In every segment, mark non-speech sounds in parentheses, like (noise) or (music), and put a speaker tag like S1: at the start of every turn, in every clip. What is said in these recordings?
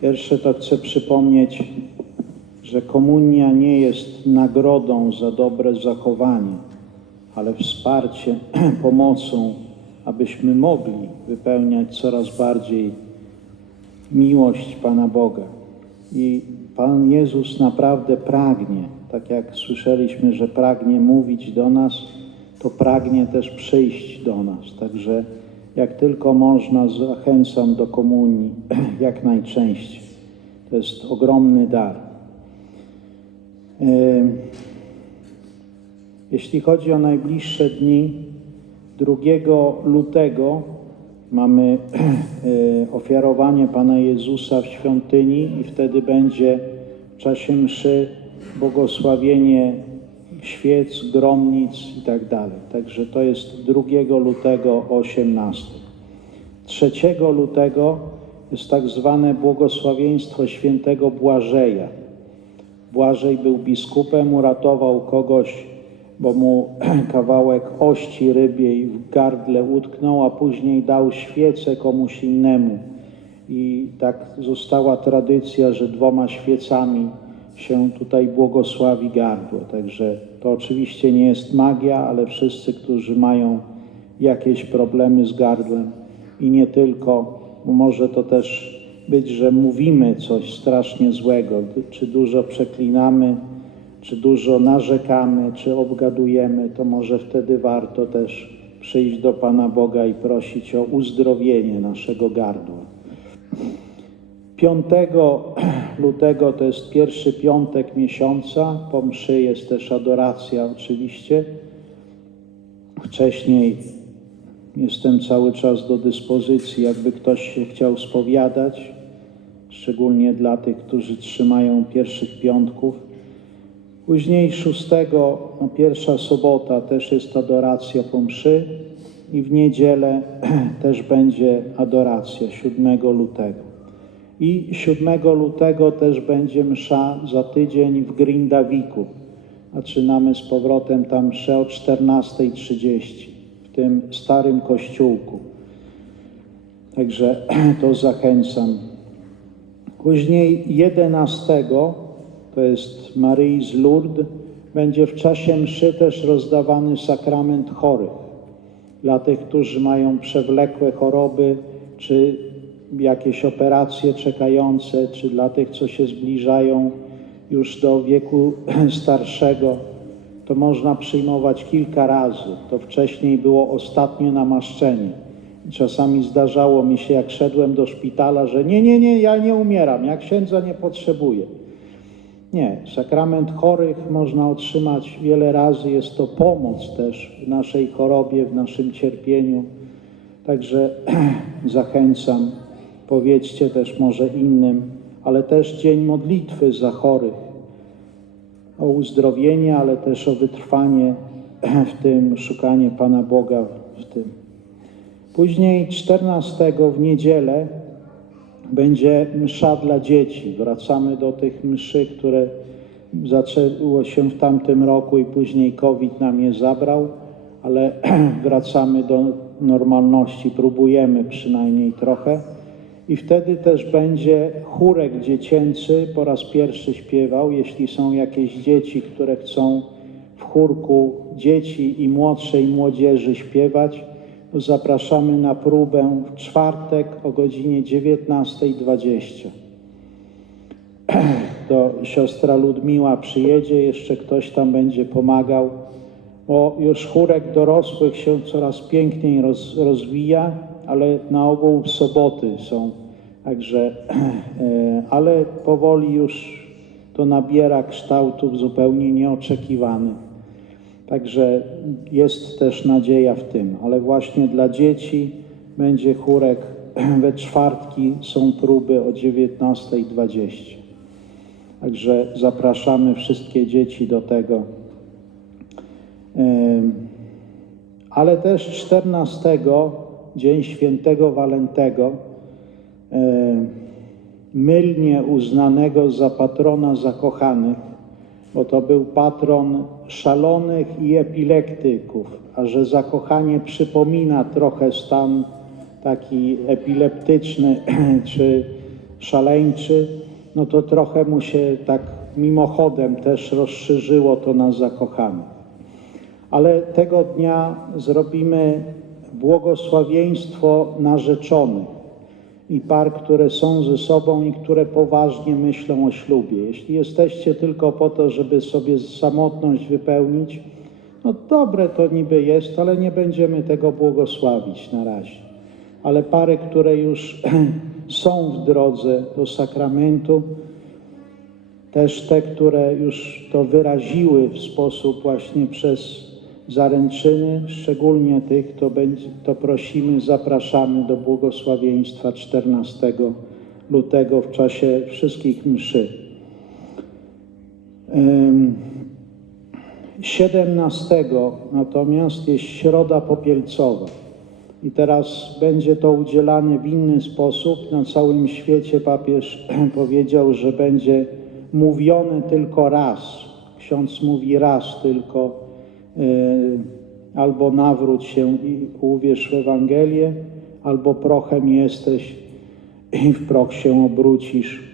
S1: Pierwsze to chcę przypomnieć, że komunia nie jest nagrodą za dobre zachowanie, ale wsparciem, (clears throat) pomocą, abyśmy mogli wypełniać coraz bardziej miłość Pana Boga. I Pan Jezus naprawdę pragnie, tak jak słyszeliśmy, że pragnie mówić do nas, to pragnie też przyjść do nas. Także jak tylko można, zachęcam do komunii (clears throat) jak najczęściej. To jest ogromny dar. Jeśli chodzi o najbliższe dni, 2 lutego mamy (clears throat) e, ofiarowanie Pana Jezusa w świątyni i wtedy będzie w czasie mszy błogosławienie świec, gromnic i tak dalej. Także to jest 2 lutego o 18. 3 lutego jest tak zwane błogosławieństwo świętego Błażeja. Błażej był biskupem, uratował kogoś, bo mu (clears throat) kawałek ości rybiej w gardle utknął, a później dał świecę komuś innemu. I tak została tradycja, że dwoma świecami się tutaj błogosławi gardło. Także to oczywiście nie jest magia, ale wszyscy, którzy mają jakieś problemy z gardłem i nie tylko, może to też być, że mówimy coś strasznie złego, czy dużo przeklinamy, czy dużo narzekamy, czy obgadujemy, to może wtedy warto też przyjść do Pana Boga i prosić o uzdrowienie naszego gardła. 5 (clears throat) lutego to jest pierwszy piątek miesiąca, po mszy jest też adoracja oczywiście. Wcześniej jestem cały czas do dyspozycji, jakby ktoś się chciał spowiadać, szczególnie dla tych, którzy trzymają pierwszych piątków. Później 6, no pierwsza sobota też jest adoracja po mszy i w niedzielę (clears throat) też będzie adoracja 7 lutego. I 7 lutego też będzie msza za tydzień w Grindawiku. Zaczynamy z powrotem tam mszę o 14.30 w tym starym kościółku. Także (clears throat) to zachęcam. Później 11 to jest Maryi z Lourdes, będzie w czasie mszy też rozdawany sakrament chorych. Dla tych, którzy mają przewlekłe choroby, czy jakieś operacje czekające, czy dla tych, co się zbliżają już do wieku (clears throat) starszego, to można przyjmować kilka razy. To wcześniej było ostatnie namaszczenie. Czasami zdarzało mi się, jak szedłem do szpitala, że nie, nie, nie, ja nie umieram, ja księdza nie potrzebuję. Nie, sakrament chorych można otrzymać wiele razy. Jest to pomoc też w naszej chorobie, w naszym cierpieniu. Także (clears throat) zachęcam, powiedzcie też może innym, ale też dzień modlitwy za chorych. O uzdrowienie, ale też o wytrwanie (clears throat) w tym, szukanie Pana Boga w tym. Później 14 w niedzielę będzie msza dla dzieci. Wracamy do tych mszy, które zaczęło się w tamtym roku i później COVID nam je zabrał, ale (clears throat) wracamy do normalności, próbujemy przynajmniej trochę. I wtedy też będzie chórek dziecięcy, po raz pierwszy śpiewał, jeśli są jakieś dzieci, które chcą w chórku dzieci i młodszej młodzieży śpiewać, zapraszamy na próbę w czwartek o godzinie 19.20. (clears throat) To siostra Ludmiła przyjedzie, jeszcze ktoś tam będzie pomagał, bo już chórek dorosłych się coraz piękniej roz, rozwija, ale na ogół soboty są. Także, (clears throat) e, ale powoli już to nabiera kształtów zupełnie nieoczekiwanych. Także jest też nadzieja w tym, ale właśnie dla dzieci będzie chórek (clears throat) we czwartki, są próby o 19.20. Także zapraszamy wszystkie dzieci do tego. Ale też 14, dzień świętego Walentego, em, mylnie uznanego za patrona zakochanych, bo to był patron szalonych i epilektyków, a że zakochanie przypomina trochę stan taki epileptyczny (clears throat) czy szaleńczy, no to trochę mu się tak mimochodem też rozszerzyło to na zakochanych. Ale tego dnia zrobimy błogosławieństwo narzeczonych i par, które są ze sobą i które poważnie myślą o ślubie. Jeśli jesteście tylko po to, żeby sobie samotność wypełnić, no dobre to niby jest, ale nie będziemy tego błogosławić na razie. Ale pary, które już (clears throat) są w drodze do sakramentu, też te, które już to wyraziły w sposób właśnie przez zaręczyny, szczególnie tych, to, będzie, to prosimy, zapraszamy do błogosławieństwa 14 lutego w czasie wszystkich mszy. Ym, 17 natomiast jest Środa Popielcowa. I teraz będzie to udzielane w inny sposób. Na całym świecie papież (clears throat) powiedział, że będzie mówione tylko raz. Ksiądz mówi raz tylko, albo nawróć się i uwierz w Ewangelię, albo prochem jesteś i w proch się obrócisz.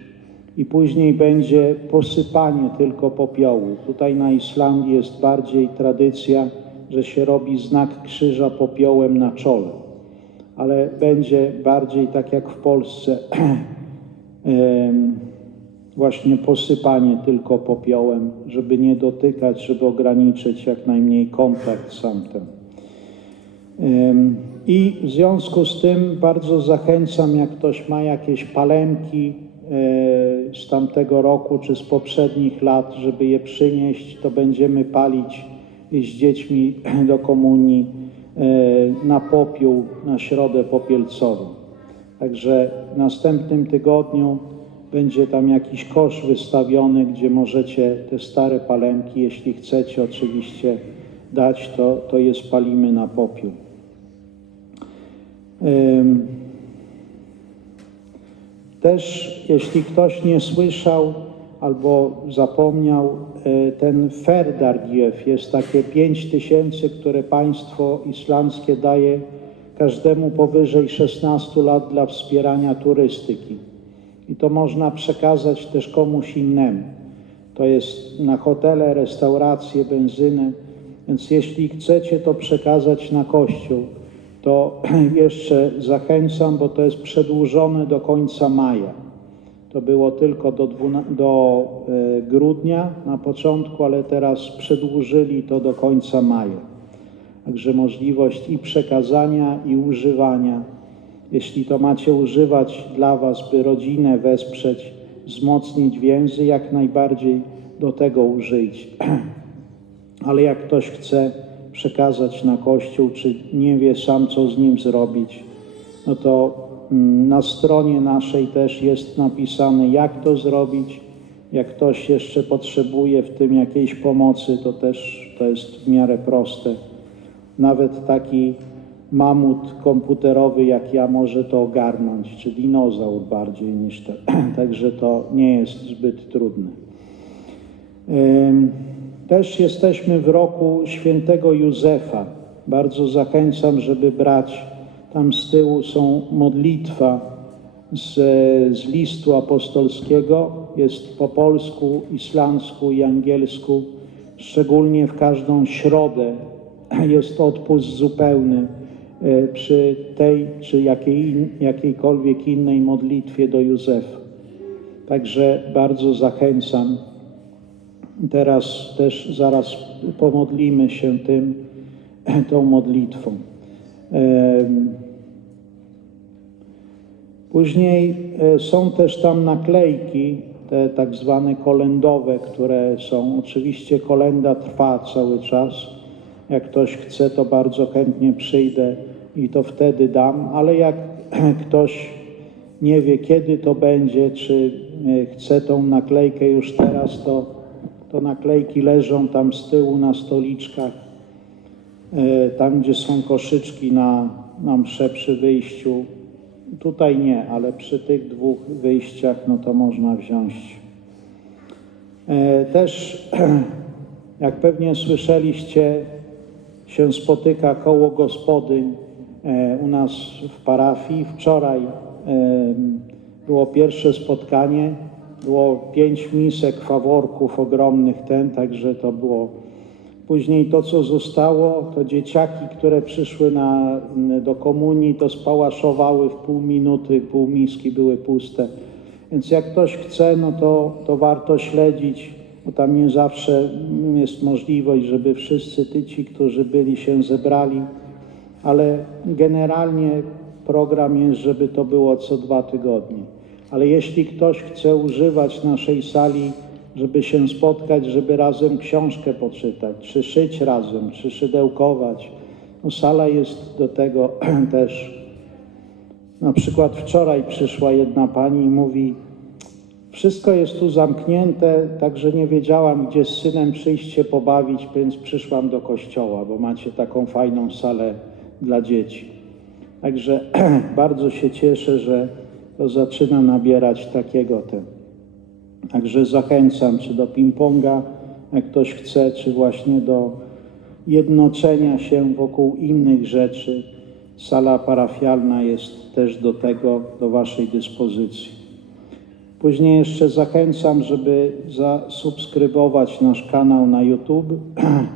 S1: I później będzie posypanie tylko popiołu. Tutaj na Islandii jest bardziej tradycja, że się robi znak krzyża popiołem na czole. Ale będzie bardziej tak jak w Polsce, (clears throat) właśnie posypanie tylko popiołem, żeby nie dotykać, żeby ograniczyć jak najmniej kontakt z tamten. Em, I w związku z tym bardzo zachęcam, jak ktoś ma jakieś palemki e, z tamtego roku czy z poprzednich lat, żeby je przynieść, to będziemy palić z dziećmi (clears throat) do komunii e, na popiół, na środę popielcową. Także w następnym tygodniu będzie tam jakiś kosz wystawiony, gdzie możecie te stare palemki, jeśli chcecie oczywiście dać, to, to je spalimy na popiół. Też jeśli ktoś nie słyszał albo zapomniał, e, ten Ferdardiew jest takie pięć tysięcy, które państwo islandzkie daje każdemu powyżej 16 lat dla wspierania turystyki. I to można przekazać też komuś innemu. To jest na hotele, restauracje, benzynę. Więc jeśli chcecie to przekazać na kościół, to (clears throat) jeszcze zachęcam, bo to jest przedłużone do końca maja. To było tylko do, do e, grudnia na początku, ale teraz przedłużyli to do końca maja. Także możliwość i przekazania, i używania. Jeśli to macie używać dla Was, by rodzinę wesprzeć, wzmocnić więzy, jak najbardziej do tego użyjcie. (clears throat) Ale jak ktoś chce przekazać na Kościół, czy nie wie sam, co z nim zrobić, no to mm, na stronie naszej też jest napisane, jak to zrobić. Jak ktoś jeszcze potrzebuje w tym jakiejś pomocy, to też to jest w miarę proste. Nawet taki mamut komputerowy jak ja może to ogarnąć, czy dinozaur bardziej niż to. (clears throat) Także to nie jest zbyt trudne. Też jesteśmy w roku świętego Józefa. Bardzo zachęcam, żeby brać. Tam z tyłu są modlitwa z, z listu apostolskiego. Jest po polsku, islandzku i angielsku. Szczególnie w każdą środę jest odpust zupełny przy tej czy jakiej, jakiejkolwiek innej modlitwie do Józefa. Także bardzo zachęcam. Teraz też zaraz pomodlimy się tym, (clears throat) tą modlitwą. Em, Później e, są też tam naklejki, te tak zwane kolendowe, które są. Oczywiście kolenda trwa cały czas. Jak ktoś chce, to bardzo chętnie przyjdę i to wtedy dam, ale jak (clears throat) ktoś nie wie, kiedy to będzie, czy e, chce tą naklejkę już teraz, to, to naklejki leżą tam z tyłu na stoliczkach, e, tam gdzie są koszyczki na, na msze przy wyjściu. Tutaj nie, ale przy tych dwóch wyjściach, no to można wziąć. E, Też, (clears throat) jak pewnie słyszeliście, się spotyka koło gospodyń u nas w parafii. Wczoraj em, było pierwsze spotkanie, było pięć misek, faworków ogromnych ten, także to było. Później to, co zostało, to dzieciaki, które przyszły na, do komunii, to spałaszowały w pół minuty, pół miski były puste. Więc jak ktoś chce, no to, to warto śledzić, bo tam nie zawsze jest możliwość, żeby wszyscy ty ci, którzy byli, się zebrali, ale generalnie program jest, żeby to było co dwa tygodnie. Ale jeśli ktoś chce używać naszej sali, żeby się spotkać, żeby razem książkę poczytać, czy szyć razem, czy szydełkować, no sala jest do tego (clears throat) też. Na przykład wczoraj przyszła jedna pani i mówi, wszystko jest tu zamknięte, także nie wiedziałam, gdzie z synem przyjść się pobawić, więc przyszłam do kościoła, bo macie taką fajną salę dla dzieci. Także (clears throat) bardzo się cieszę, że to zaczyna nabierać takiego ten. Także zachęcam, czy do ping-ponga, jak ktoś chce, czy właśnie do jednoczenia się wokół innych rzeczy. Sala parafialna jest też do tego, do Waszej dyspozycji. Później jeszcze zachęcam, żeby zasubskrybować nasz kanał na YouTube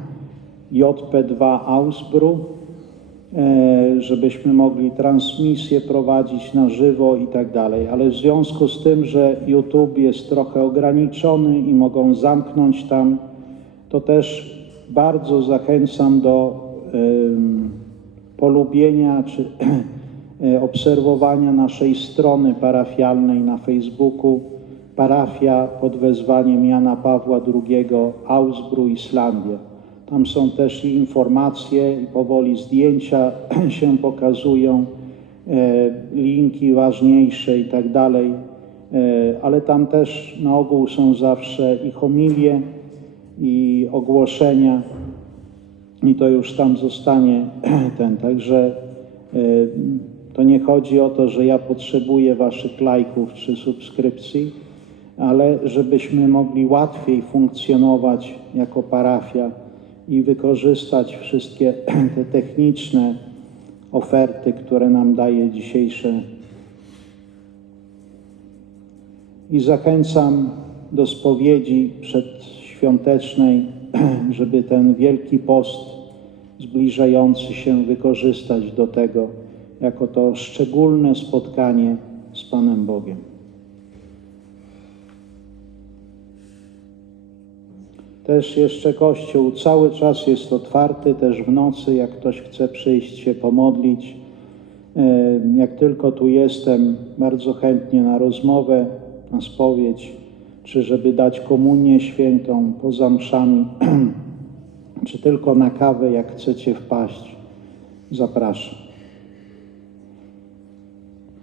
S1: (clears throat) JP2 Ausbru, żebyśmy mogli transmisję prowadzić na żywo i tak dalej. Ale w związku z tym, że YouTube jest trochę ograniczony i mogą zamknąć tam, to też bardzo zachęcam do polubienia czy (clears throat) e, obserwowania naszej strony parafialnej na Facebooku. Parafia pod wezwaniem Jana Pawła II Ausbru, Islandia. Tam są też i informacje, i powoli zdjęcia (clears throat) się pokazują, e, linki ważniejsze i tak dalej. E, Ale tam też na ogół są zawsze i homilie, i ogłoszenia, i to już tam zostanie (clears throat) ten. Także e, to nie chodzi o to, że ja potrzebuję Waszych lajków czy subskrypcji, ale żebyśmy mogli łatwiej funkcjonować jako parafia i wykorzystać wszystkie (clears throat) te techniczne oferty, które nam daje dzisiejsze. I zachęcam do spowiedzi przedświątecznej, (clears throat) żeby ten wielki post zbliżający się wykorzystać do tego, jako to szczególne spotkanie z Panem Bogiem. Też jeszcze Kościół cały czas jest otwarty, też w nocy, jak ktoś chce przyjść się pomodlić. E, Jak tylko tu jestem, bardzo chętnie na rozmowę, na spowiedź, czy żeby dać komunię świętą poza mszami, (clears throat) czy tylko na kawę, jak chcecie wpaść. Zapraszam.